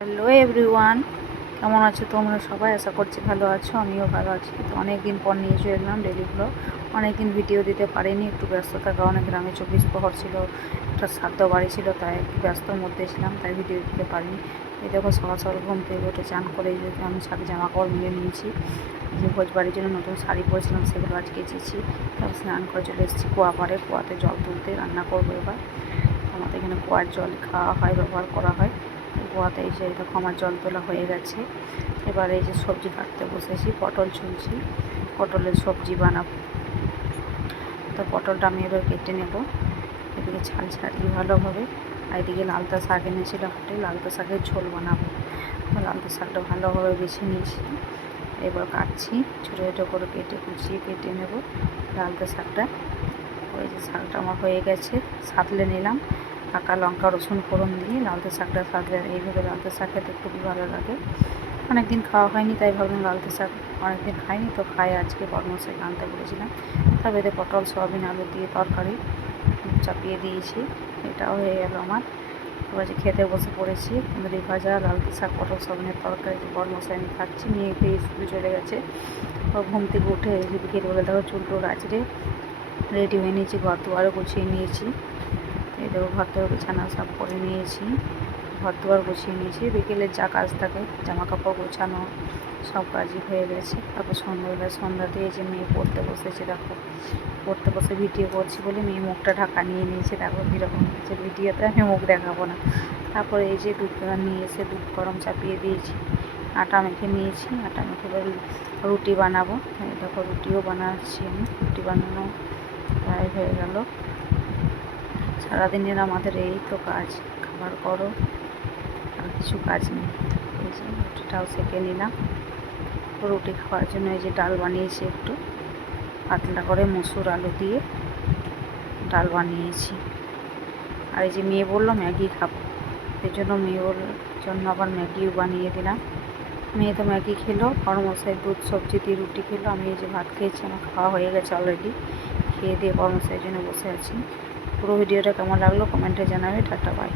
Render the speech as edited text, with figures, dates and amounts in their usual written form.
Hello everyone, কেমন আছো তোমরা সবাই? আশা করছি ভালো আছো, আমিও ভালো আছি। তো অনেক দিন পর নিয়ে চলে এলাম ডেলি ব্লগ। অনেক দিন ভিডিও দিতে পারিনি, একটু ব্যস্ততার কারণে গ্রামে 24 প্রহর ছিল, একটা শ্রাদ্ধ বাড়ি ছিল, তাই একটু ব্যস্তর মধ্যে ছিলাম, তাই ভিডিও দিতে পারিনি। এই দেখো সকাল সকাল ঘুম থেকে উঠে চান করে এই যে আমি সাথে জামা কাপড় মিলে নিয়েছি। যে ভোজ বাড়ির জন্য নতুন শাড়ি পরেছিলাম সেগুলো আজকে কেচেছি। তারপর স্নান করে চলে এসেছি কুয়া পাড়ে, কুয়াতে জল তুলতে রান্না করবো এবার। আমাদের এখানে কুয়ার জল খাওয়া হয়, ব্যবহার করা হয়। কুয়াতে এই যে দেখো আমার জল তোলা হয়ে গেছে। এবার এই যে সবজি কাটতে বসেছি, পটল ছুলছি, পটলের সবজি বানাবো। তো পটলটা আমি এবার কেটে নেব, এদিকে ছাল ছাড়িয়ে ভালোভাবে। আর এদিকে লালতা শাক এনেছিল হাটে, লালতা শাকের ঝোল বানাবো। লালতা শাকটা ভালোভাবে বেছে নিয়েছি, এবার কাটছি, ছোটো ছোটো করে কেটে কুচিয়ে কেটে নেব লালতা শাকটা। ওই যে শাকটা আমার হয়ে গেছে, সাঁতলে নিলাম পাকা লঙ্কা রসুন ফোড়ন দিয়ে। লালতে শাকটা সাঁতলে এইভাবে লালতে শাক খেতে খুবই ভালো লাগে। অনেকদিন খাওয়া হয়নি তাই ভাবলাম লালতে শাক অনেকদিন খাইনি, তো খাই আজকে বর্মশাইকে আনতে বলেছিলাম। তবে এতে পটল সয়াবিন আলু দিয়ে তরকারি চাপিয়ে দিয়েছি, এটাও হয়ে গেল আমার। এবার যে খেতে বসে পড়েছি, কুঁদরি ভাজা, লালতে শাক, পটল সয়াবিনের তরকারি। যে বর্মশাই আমি খাচ্ছি, মেয়েকে স্কুলে চলে গেছে। ও ঘুম থেকে উঠে বিকেল বলে দেখো চুল টুল আঁচড়ে রেডি হয়ে নিয়েছি, ঘর দুয়ারও গুছিয়ে নিয়েছি। এই দেখো ঘর দুয়ার বিছানা সব করে নিয়েছি, ঘর দুয়ার গুছিয়ে নিয়েছি। বিকেলের যা কাজ থাকে জামা কাপড় গোছানো সব কাজই হয়ে গেছে। তারপর সন্ধ্যাবেলা সন্ধ্যা দিয়ে যে মেয়ে পড়তে বসেছে, দেখো পড়তে বসে ভিডিও করছি বলে মেয়ে মুখটা ঢাকা নিয়ে নিয়েছে। দেখো কীরকম হয়েছে, ভিডিওতে আমি মুখ দেখাবো না। তারপরে এই যে দুধ নিয়ে এসে দুধ গরম চাপিয়ে দিয়েছি, আটা মেখে নিয়েছি। আটা মেখে রুটি বানাবো। দেখো রুটিও বানাচ্ছি আমি, রুটি বানানো প্রায় হয়ে গেল। সারাদিনের আমাদের এই তো কাজ, খাবার করো, আর কিছু কাজ নেই। এই যে রুটিটাও সেঁকে নিলাম। রুটি খাওয়ার জন্য এই যে ডাল বানিয়েছি, একটু পাতলা করে মসুর আলু দিয়ে ডাল বানিয়েছি। আর এই যে মেয়ে বললো ম্যাগি খাবো, এই জন্য মেয়ের জন্য আবার ম্যাগিও বানিয়ে দিলাম। মেয়ে তো ম্যাগি খেলো, বড়মশাই দুধ সবজি দিয়ে রুটি খেলো, আমি এই যে ভাত খেয়েছি, আমার খাওয়া হয়ে গেছে অলরেডি। খেয়ে দিয়ে বড়মশাইয়ের জন্য বসে আছি। পুরো ভিডিওটা কেমন লাগলো কমেন্টে জানাবে। Tata, by.